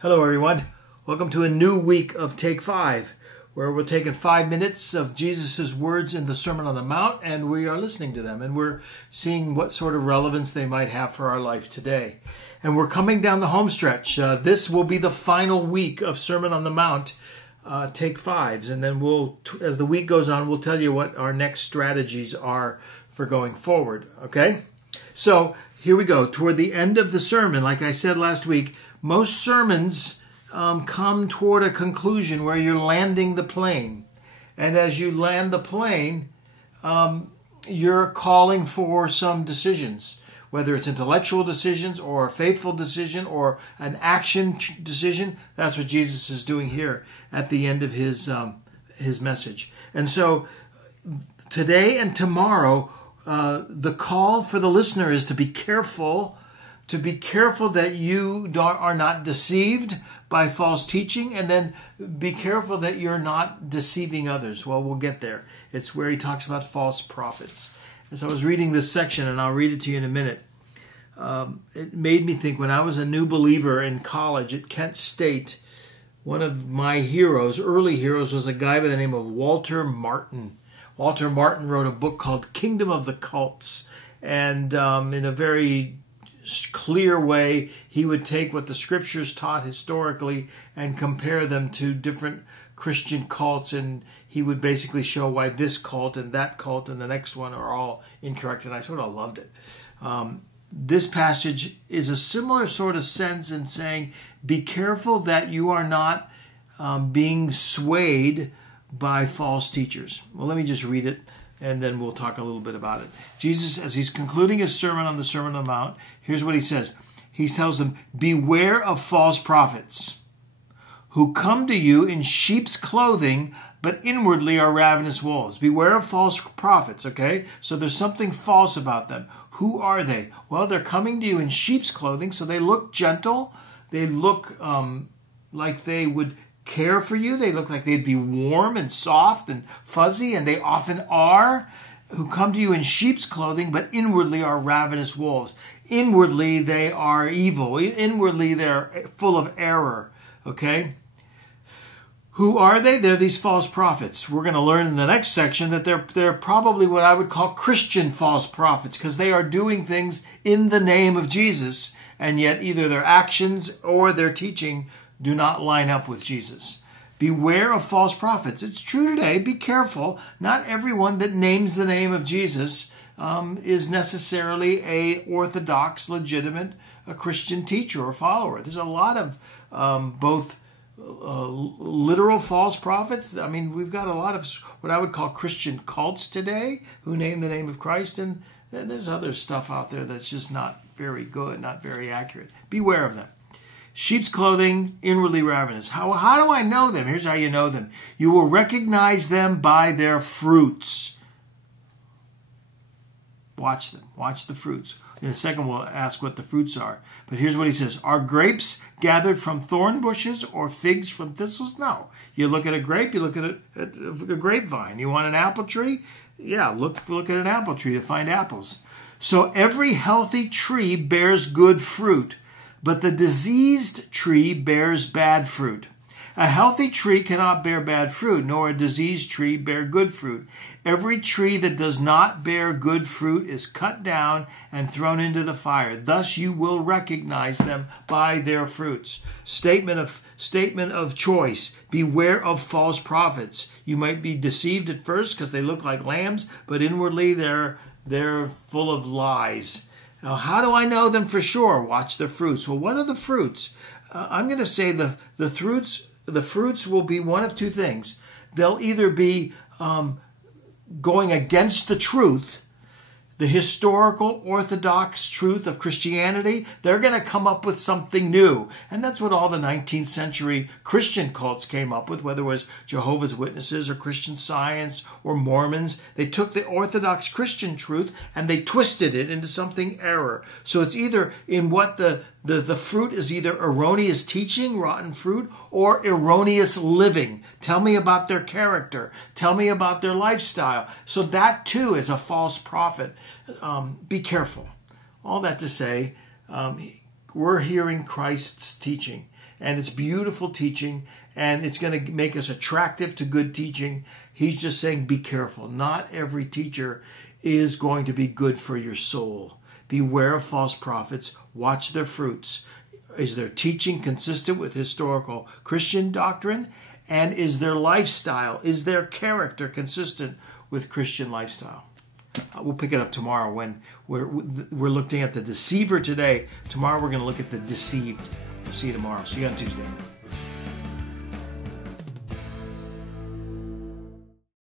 Hello, everyone. Welcome to a new week of Take 5, where we're taking 5 minutes of Jesus' words in the Sermon on the Mount, and we are listening to them, and we're seeing what sort of relevance they might have for our life today. And we're coming down the home stretch. This will be the final week of Sermon on the Mount, Take 5s, and then as the week goes on, we'll tell you what our next strategies are for going forward, okay? So here we go. Toward the end of the sermon, like I said last week, most sermons come toward a conclusion where you're landing the plane. And as you land the plane, you're calling for some decisions, whether it's intellectual decisions or a faithful decision or an action decision. That's what Jesus is doing here at the end of his message. And so today and tomorrow, the call for the listener is to be careful that you are not deceived by false teaching, and then be careful that you're not deceiving others. Well, we'll get there. It's where he talks about false prophets. As I was reading this section, and I'll read it to you in a minute, it made me think when I was a new believer in college at Kent State, one of my early heroes, was a guy by the name of Walter Martin. Walter Martin wrote a book called Kingdom of the Cults, and in a very clear way, he would take what the scriptures taught historically and compare them to different Christian cults, and he would basically show why this cult and that cult and the next one are all incorrect, and I sort of loved it. This passage is a similar sort of sense in saying, be careful that you are not being swayed by false teachers. Well, let me just read it, and then we'll talk a little bit about it. Jesus, as he's concluding his sermon on the Sermon on the Mount, here's what he says. He tells them, beware of false prophets who come to you in sheep's clothing, but inwardly are ravenous wolves. Beware of false prophets, okay? So there's something false about them. Who are they? Well, they're coming to you in sheep's clothing, so they look gentle. They look like they would care for you. They look like they'd be warm and soft and fuzzy, and they often are, who come to you in sheep's clothing, but inwardly are ravenous wolves. Inwardly, they are evil. Inwardly, they're full of error, okay? Who are they? They're these false prophets. We're going to learn in the next section that they're probably what I would call Christian false prophets, because they are doing things in the name of Jesus, and yet either their actions or their teaching do not line up with Jesus. Beware of false prophets. It's true today. Be careful. Not everyone that names the name of Jesus is necessarily a orthodox, legitimate, a Christian teacher or follower. There's a lot of both literal false prophets. I mean, we've got a lot of what I would call Christian cults today who name the name of Christ, and there's other stuff out there that's just not very good, not very accurate. Beware of them. Sheep's clothing, inwardly ravenous. How do I know them? Here's how you know them. You will recognize them by their fruits. Watch them. Watch the fruits. In a second, we'll ask what the fruits are. But here's what he says. Are grapes gathered from thorn bushes or figs from thistles? No. You look at a grape, you look at a grapevine. You want an apple tree? Yeah, look at an apple tree to find apples. So every healthy tree bears good fruit, but the diseased tree bears bad fruit. A healthy tree cannot bear bad fruit, nor a diseased tree bear good fruit. Every tree that does not bear good fruit is cut down and thrown into the fire. Thus you will recognize them by their fruits. Statement of choice. Beware of false prophets. You might be deceived at first because they look like lambs, but inwardly they're full of lies. Now, how do I know them for sure? Watch the fruits. Well, what are the fruits? I'm going to say the fruits will be one of two things. They'll either be going against the truth, the historical orthodox truth of Christianity. They're going to come up with something new. And that's what all the 19th century Christian cults came up with, whether it was Jehovah's Witnesses or Christian Science or Mormons. They took the orthodox Christian truth and they twisted it into something error. So it's either in what the fruit is either erroneous teaching, rotten fruit, or erroneous living. Tell me about their character. Tell me about their lifestyle. So that too is a false prophet. Be careful. All that to say, we're hearing Christ's teaching. and it's beautiful teaching, and it's going to make us attractive to good teaching. He's just saying, be careful. Not every teacher is going to be good for your soul. Beware of false prophets. Watch their fruits. Is their teaching consistent with historical Christian doctrine? And is their lifestyle, is their character consistent with Christian lifestyle? We'll pick it up tomorrow when we're looking at the deceiver today. Tomorrow we're going to look at the deceived. We'll see you tomorrow. See you on Tuesday.